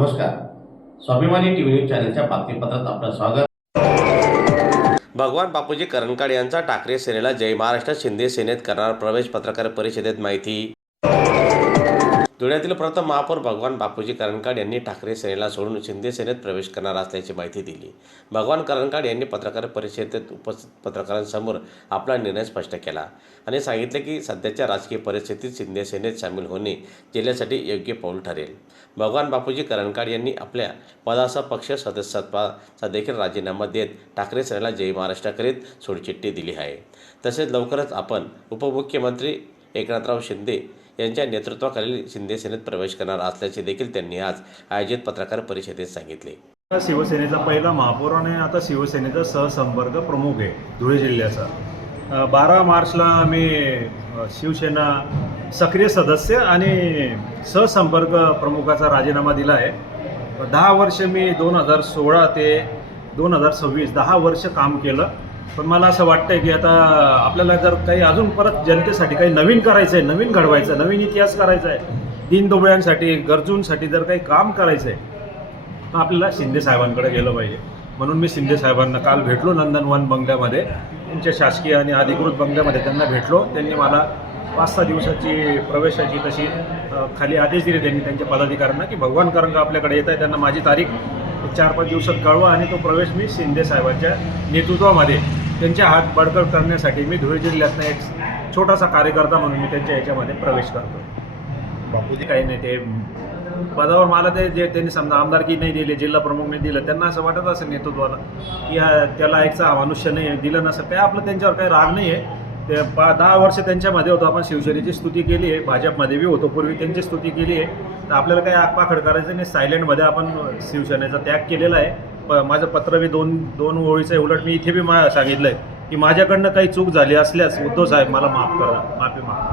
नमस्कार. स्वाभिमानी TV news चॅनलच्या बातमीपत्रात आपलं स्वागत. भगवान बापूजी करणकाड यांचा ठाकरे सेनेला जय महाराष्ट्र, शिंदे सेनेत करणार प्रवेश. पत्रकार परिषदेत माहिती. धुळ्यातील प्रथम महापौर भगवान बापूजी करणकाड यांनी ठाकरे सेनेला सोडून शिंदे सेनेत प्रवेश करणार असल्याची माहिती दिली. भगवान करणकाड यांनी पत्रकार परिषदेत उपस्थित पत्रकारांसमोर आपला निर्णय स्पष्ट केला आणि सांगितले की सध्याच्या राजकीय परिस्थितीत शिंदे सेनेत सामील होणे जिल्ह्यासाठी योग्य पाऊल ठरेल. भगवान बापूजी करणकाड यांनी आपल्या पदाचा पक्ष सदस्यत्वाचा देखील राजीनामा देत ठाकरे सेनेला जय महाराष्ट्र करीत सोडचिठ्ठी दिली आहे. तसेच लवकरच आपण उपमुख्यमंत्री एकनाथराव शिंदे यांच्या नेतृत्वाखालील शिंदे सेनेत प्रवेश करणार असल्याचे देखील त्यांनी आज आयोजित पत्रकार परिषदेत सांगितले. शिवसेनेचा पहिला महापौर आणि आता शिवसेनेचा सहसंपर्क प्रमुख आहे धुळे जिल्ह्याचा. 12 मार्चला मी शिवसेना सक्रिय सदस्य आणि सहसंपर्क प्रमुखाचा राजीनामा दिला आहे. 10 वर्ष मी 2016 ते 2026 10 वर्ष काम केलं. पण मला असं वाटतं की आता आपल्याला जर काही अजून परत जनतेसाठी काही नवीन करायचं आहे, नवीन घडवायचं, नवीन इतिहास करायचा आहे, दीनदुबळ्यांसाठी गरजूंसाठी जर काही काम करायचं आहे तर आपल्याला शिंदे साहेबांकडे गेलं पाहिजे. म्हणून मी शिंदे साहेबांना काल भेटलो नंदनवन बंगल्यामध्ये, त्यांच्या शासकीय आणि अधिकृत बंगल्यामध्ये त्यांना भेटलो. त्यांनी मला 5-6 दिवसाची प्रवेशाची तशी खाली आदेश दिले त्यांनी त्यांच्या पदाधिकाऱ्यांना की भगवान करणकाड आपल्याकडे येत आहे, त्यांना माझी तारीख 4-5 दिवसात कळवा आणि तो प्रवेश मी शिंदे साहेबांच्या नेतृत्वामध्ये त्यांच्या हात बळकट करण्यासाठी मी धुळे जिल्ह्यातनं एक छोटासा कार्यकर्ता म्हणून मी त्यांच्या याच्यामध्ये प्रवेश करतो. बापूजी काही नाही, ते पदावर मला ते जे त्यांनी समजा आमदारकी नाही दिली, जिल्हा प्रमुख नाही दिलं, त्यांना असं वाटत असेल नेतृत्वाला की त्याला ऐकचा मनुष्य नाही दिलं नसं काय. आपलं त्यांच्यावर काही राग नाही आहे. ते 10 वर्ष त्यांच्यामध्ये होतो, आपण शिवसेनेची स्तुती केली आहे, भाजपमध्ये बी होतो पूर्वी, त्यांची स्तुती केली आहे. तर आपल्याला काही आगपाखड करायचं नाही. सायलेंटमध्ये आपण शिवसेनेचा त्याग केलेला आहे. माझं पत्र बी दोन ओळीचं आहे. उलट मी इथे बी सांगितलं आहे की माझ्याकडनं काही चूक झाली असल्यास उद्धव साहेब मला माफी मागा.